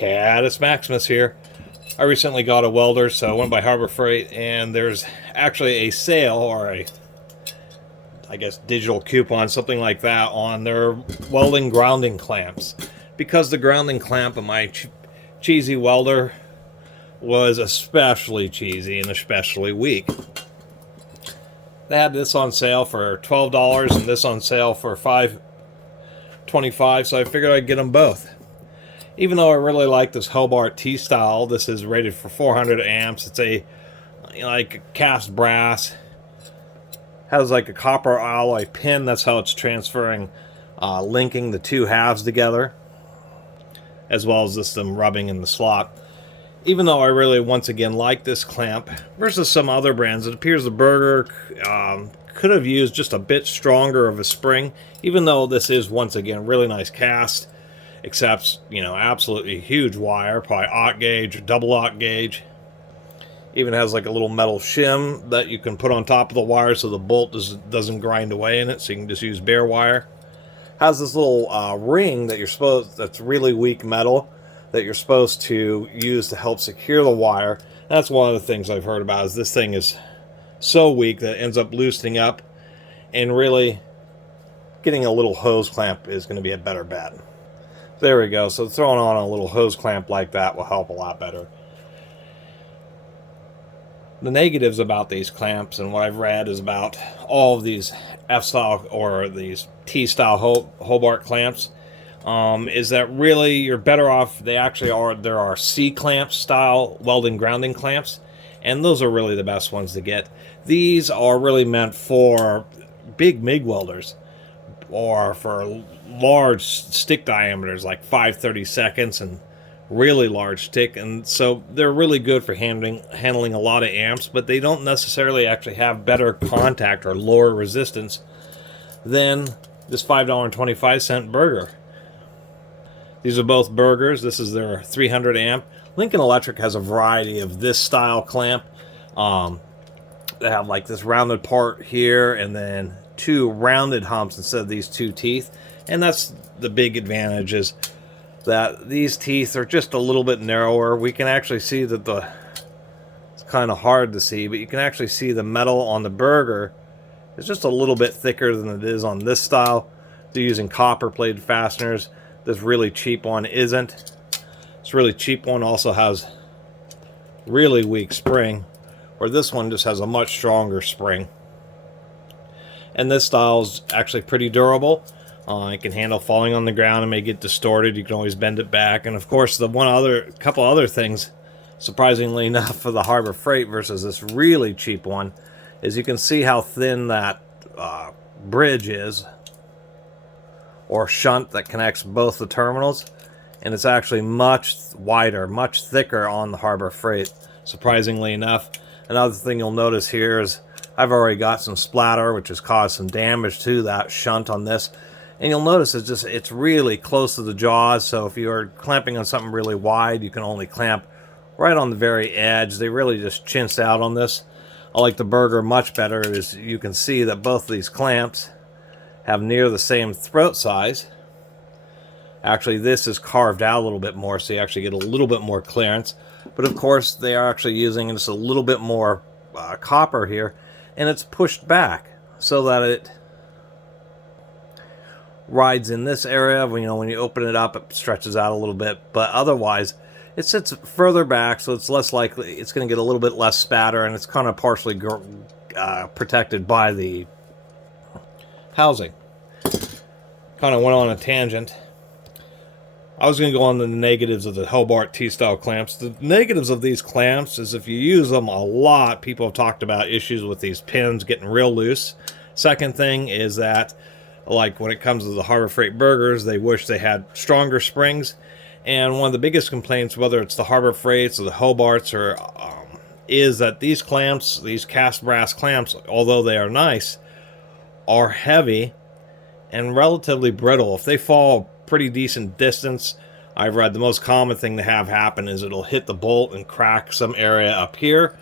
Catus Maximus here. I recently got a welder, so I went by Harbor Freight, and there's actually a sale, or I guess digital coupon, something like that, on their welding grounding clamps. Because the grounding clamp of my cheesy welder was especially cheesy and especially weak. They had this on sale for $12 and this on sale for $5.25, so I figured I'd get them both. Even though I really like this Hobart T-style, this is rated for 400 amps. It's a like cast brass, has like a copper alloy pin. That's how it's transferring, linking the two halves together, as well as just them rubbing in the slot. Even though I really, once again, like this clamp versus some other brands, it appears the Berger could have used just a bit stronger of a spring, even though this is, once again, really nice cast. Except, absolutely huge wire, probably aught gauge or double aught gauge. Even has like a little metal shim that you can put on top of the wire so the bolt doesn't grind away in it, so you can just use bare wire. Has this little ring that that's really weak metal that you're supposed to use to help secure the wire. And that's one of the things I've heard about, is this thing is so weak that it ends up loosening up, and really getting a little hose clamp is going to be a better bet. There we go. So throwing on a little hose clamp like that will help a lot better. The negatives about these clamps, and what I've read is about all of these F-style or these T-style Hobart clamps, is that really you're better off. There are C-clamp style welding grounding clamps, and those are really the best ones to get. These are really meant for big MIG welders, or for large stick diameters like 5/32 and really large stick, and so they're really good for handling a lot of amps, but they don't necessarily actually have better contact or lower resistance than this $5.25 Berger. These are both Bergers. This is their 300 amp. Lincoln Electric has a variety of this style clamp. They have like this rounded part here, and then two rounded humps instead of these two teeth. And that's the big advantage, is that these teeth are just a little bit narrower. We can actually see that it's kind of hard to see, but you can actually see the metal on the Berger is just a little bit thicker than it is on this style. They're using copper plated fasteners. This really cheap one isn't. This really cheap one also has really weak spring, where this one just has a much stronger spring. And this style is actually pretty durable. It can handle falling on the ground and may get distorted. You can always bend it back. And of course, the couple other things, surprisingly enough, for the Harbor Freight versus this really cheap one, is you can see how thin that bridge is, or shunt that connects both the terminals. And it's actually much wider, much thicker on the Harbor Freight, surprisingly enough. Another thing you'll notice here is I've already got some splatter, which has caused some damage to that shunt on this. And you'll notice it's really close to the jaws, so if you're clamping on something really wide, you can only clamp right on the very edge. They really just chinched out on this. I like the Berger much better, is you can see that both of these clamps have near the same throat size. Actually, this is carved out a little bit more, so you actually get a little bit more clearance. But of course, they are actually using just a little bit more copper here, and it's pushed back so that it rides in this area. When you open it up, it stretches out a little bit, but otherwise it sits further back, so it's less likely, it's going to get a little bit less spatter, and it's kind of partially protected by the housing. Kind of went on a tangent. I was going to go on the negatives of the Hobart T-style clamps. The negatives of these clamps is if you use them a lot, people have talked about issues with these pins getting real loose. Second thing is that, like when it comes to the Harbor Freight Bergers, they wish they had stronger springs. And one of the biggest complaints, whether it's the Harbor Freights or the Hobarts, is that these clamps, these cast brass clamps, although they are nice, are heavy and relatively brittle. If they fall pretty decent distance, I've read the most common thing to have happen is it'll hit the bolt and crack some area up here,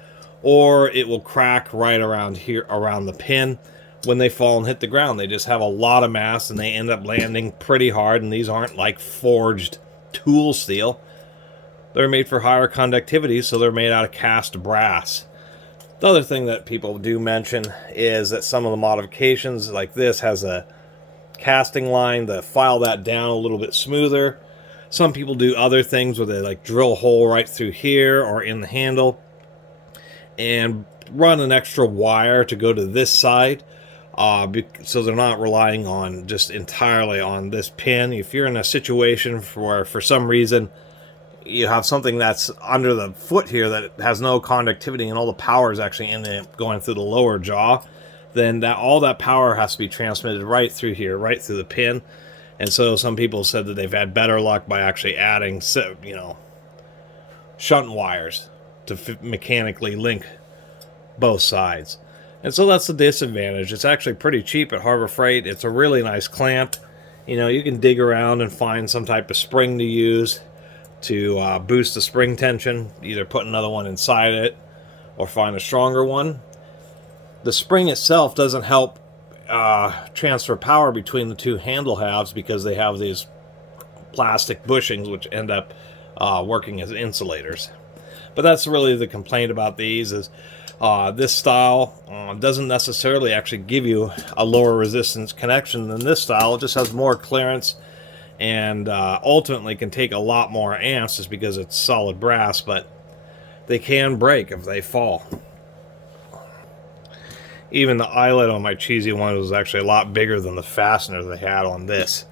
or it will crack right around here, around the pin. When they fall and hit the ground, they just have a lot of mass and they end up landing pretty hard. And these aren't like forged tool steel. they're made for higher conductivity, so they're made out of cast brass. The other thing that people do mention is that some of the modifications, like this, has a casting line to file that down a little bit smoother. Some people do other things where they like drill a hole right through here or in the handle and run an extra wire to go to this side, so they're not relying on just entirely on this pin. If you're in a situation where for some reason you have something that's under the foot here that has no conductivity and all the power is actually in it going through the lower jaw, then all that power has to be transmitted right through here, right through the pin. And so some people said that they've had better luck by actually adding, shunt wires to mechanically link both sides. And so that's the disadvantage. It's actually pretty cheap at Harbor Freight. It's a really nice clamp. You can dig around and find some type of spring to use to boost the spring tension, either put another one inside it or find a stronger one. The spring itself doesn't help transfer power between the two handle halves because they have these plastic bushings which end up working as insulators. But that's really the complaint about these is this style doesn't necessarily actually give you a lower resistance connection than this style. It just has more clearance and ultimately can take a lot more amps just because it's solid brass, but they can break if they fall. Even the eyelet on my cheesy one was actually a lot bigger than the fastener they had on this.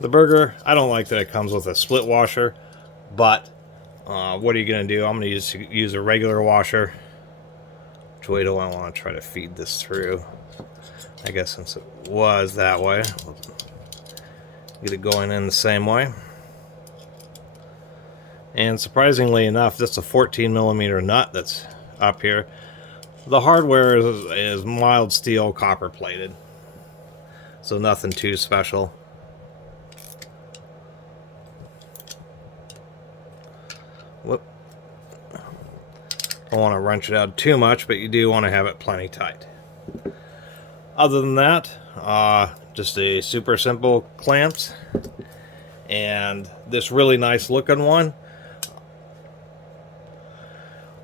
The Berger, I don't like that it comes with a split washer, but what are you going to do? I'm going to use a regular washer. Which way do I want to try to feed this through? I guess since it was that way, we'll get it going in the same way. And surprisingly enough, this is a 14mm nut that's up here. The hardware is mild steel copper plated, so nothing too special. Whoop. Don't want to wrench it out too much, but you do want to have it plenty tight. Other than that, just a super simple clamps and this really nice looking one.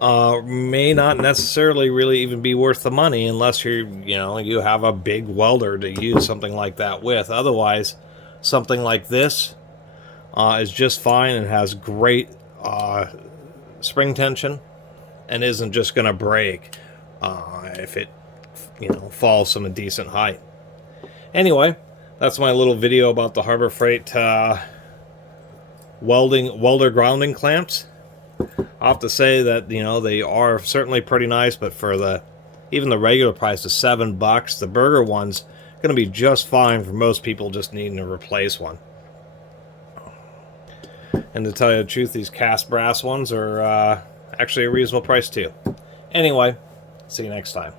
May not necessarily really even be worth the money unless you have a big welder to use something like that with. Otherwise, something like this is just fine and has great spring tension and isn't just going to break if it falls from a decent height. Anyway, that's my little video about the Harbor Freight welder grounding clamps. I have to say that they are certainly pretty nice, but for even the regular price of $7, the Berger one's going to be just fine for most people just needing to replace one. And to tell you the truth, these cast brass ones are actually a reasonable price too. Anyway, see you next time.